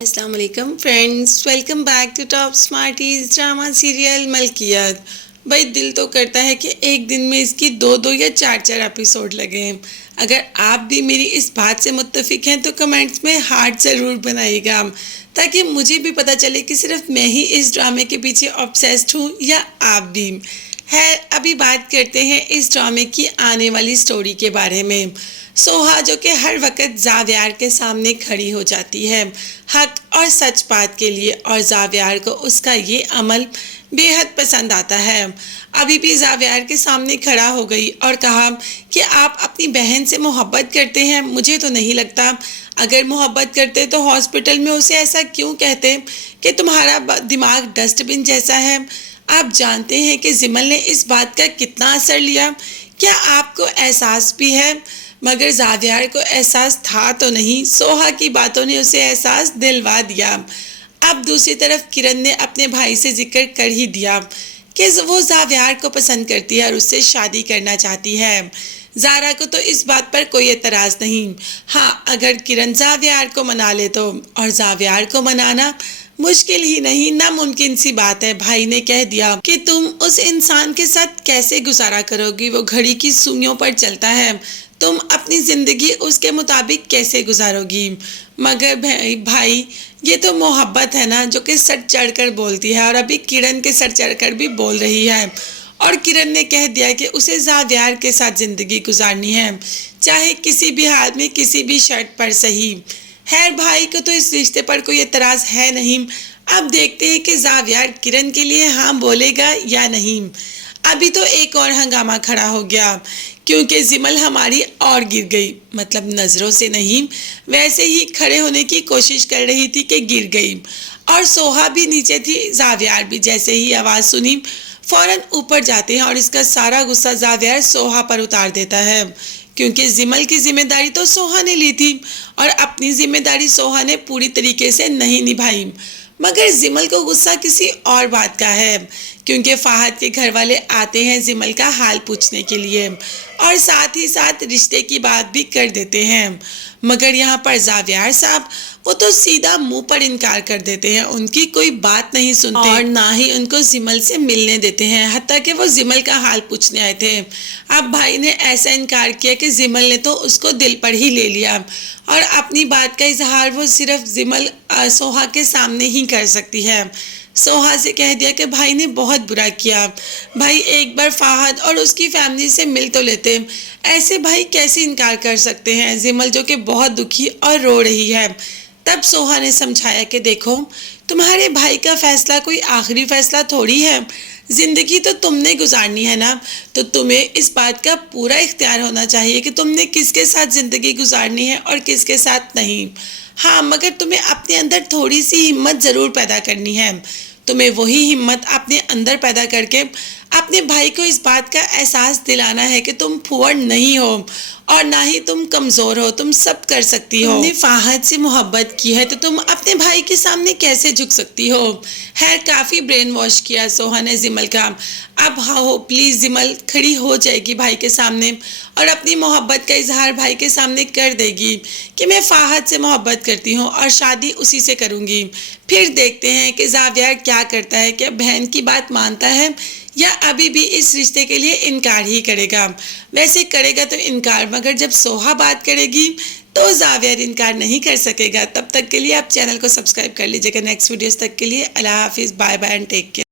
السلام علیکم friends, welcome back to top Smarties drama serial Malkiyat. بھائی دل تو کرتا ہے کہ ایک دن میں اس کی دو یا چار ایپیسوڈ لگیں۔ اگر آپ بھی میری اس بات سے متفق ہیں تو کمنٹس میں ہارٹ ضرور بنائیے گا، تاکہ مجھے بھی پتہ چلے کہ صرف میں ہی اس ڈرامے کے پیچھے آبسیسڈ ہوں یا آپ بھی۔ ابھی بات کرتے ہیں اس ڈرامے کی آنے والی سٹوری کے بارے میں۔ سوہا جو کہ ہر وقت زاویار کے سامنے کھڑی ہو جاتی ہے حق اور سچ بات کے لیے، اور زاویار کو اس کا یہ عمل بے حد پسند آتا ہے۔ ابھی بھی زاویار کے سامنے کھڑا ہو گئی اور کہا کہ آپ اپنی بہن سے محبت کرتے ہیں؟ مجھے تو نہیں لگتا۔ اگر محبت کرتے تو ہاسپٹل میں اسے ایسا کیوں کہتے کہ تمہارا دماغ ڈسٹ بن جیسا ہے؟ آپ جانتے ہیں کہ زمل نے اس بات کا کتنا اثر لیا؟ کیا آپ کو احساس بھی ہے؟ مگر زاویار کو احساس تھا تو نہیں، سوہا کی باتوں نے اسے احساس دلوا دیا۔ اب دوسری طرف کرن نے اپنے بھائی سے ذکر کر ہی دیا کہ وہ زاویار کو پسند کرتی ہے اور اس سے شادی کرنا چاہتی ہے۔ زارا کو تو اس بات پر کوئی اعتراض نہیں، ہاں اگر کرن زاویار کو منا لے تو، اور زاویار کو منانا مشکل ہی نہیں، ناممکن سی بات ہے۔ بھائی نے کہہ دیا کہ تم اس انسان کے ساتھ کیسے گزارا کرو گی؟ وہ گھڑی کی سوئیوں پر چلتا ہے، تم اپنی زندگی اس کے مطابق کیسے گزارو گی؟ مگر بھائی یہ تو محبت ہے نا، جو کہ سر چڑھ کر بولتی ہے، اور ابھی کرن کے سر چڑھ کر بھی بول رہی ہے۔ اور کرن نے کہہ دیا کہ اسے زاویار کے ساتھ زندگی گزارنی ہے، چاہے کسی بھی حال میں کسی بھی شرط پر صحیح۔ خیر بھائی کو تو اس رشتے پر کوئی اعتراض ہے نہیں۔ اب دیکھتے ہیں کہ زاویار کرن کے لیے ہاں بولے گا یا نہیں۔ ابھی تو ایک اور ہنگامہ کھڑا ہو گیا، کیونکہ زمل ہماری اور گر گئی، مطلب نظروں سے نہیں، ویسے ہی کھڑے ہونے کی کوشش کر رہی تھی کہ گر گئی، اور سوہا بھی نیچے تھی۔ زاویار بھی جیسے ہی آواز سنی فوراً اوپر جاتے ہیں اور اس کا سارا غصہ زاویار سوہا پر اتار دیتا ہے، کیونکہ زمل کی ذمہ داری تو سوہا نے لی تھی اور اپنی ذمہ داری سوہا نے پوری طریقے سے نہیں نبھائی۔ مگر زمل کو غصہ کسی اور بات کا ہے، کیونکہ فہد کے گھر والے آتے ہیں زمل کا حال پوچھنے کے لیے، اور ساتھ ہی ساتھ رشتے کی بات بھی کر دیتے ہیں۔ مگر یہاں پر زاویار صاحب وہ تو سیدھا منہ پر انکار کر دیتے ہیں، ان کی کوئی بات نہیں سنتے اور نہ ہی ان کو زمل سے ملنے دیتے ہیں، حتیٰ کہ وہ زمل کا حال پوچھنے آئے تھے۔ اب بھائی نے ایسا انکار کیا کہ زمل نے تو اس کو دل پر ہی لے لیا، اور اپنی بات کا اظہار وہ صرف زمل سوہا کے سامنے ہی کر سکتی ہے۔ سوہا سے کہہ دیا کہ بھائی نے بہت برا کیا، بھائی ایک بار فہد اور اس کی فیملی سے مل تو لیتے، ایسے بھائی کیسے انکار کر سکتے ہیں؟ زمل جو کہ بہت دکھی اور رو رہی ہے۔ تب سوہا نے سمجھایا کہ دیکھو تمہارے بھائی کا فیصلہ کوئی آخری فیصلہ تھوڑی ہے، زندگی تو تم نے گزارنی ہے نا، تو تمہیں اس بات کا پورا اختیار ہونا چاہیے کہ تم نے کس کے ساتھ زندگی گزارنی ہے اور کس کے ساتھ نہیں۔ ہاں مگر تمہیں اپنے اندر تھوڑی سی ہمت ضرور پیدا کرنی ہے، تمہیں وہی ہمت اپنے اندر پیدا کر کے اپنے بھائی کو اس بات کا احساس دلانا ہے کہ تم پھوڑ نہیں ہو اور نہ ہی تم کمزور ہو، تم سب کر سکتی ہو۔ تم نے فہد سے محبت کی ہے تو تم اپنے بھائی کے سامنے کیسے جھک سکتی ہو؟ خیر کافی برین واش کیا سوہا نے زمل کا۔ اب ہاں پلیز زمل کھڑی ہو جائے گی بھائی کے سامنے اور اپنی محبت کا اظہار بھائی کے سامنے کر دے گی کہ میں فہد سے محبت کرتی ہوں اور شادی اسی سے کروں گی۔ پھر دیکھتے ہیں کہ زاویار کیا کرتا ہے، کیا بہن کی بات مانتا ہے یا ابھی بھی اس رشتے کے لیے انکار ہی کرے گا؟ ویسے کرے گا تو انکار، مگر جب سوہا بات کرے گی تو زاویار انکار نہیں کر سکے گا۔ تب تک کے لیے آپ چینل کو سبسکرائب کر لیجیے گا۔ نیکسٹ ویڈیوز تک کے لیے اللہ حافظ، bye bye and take care.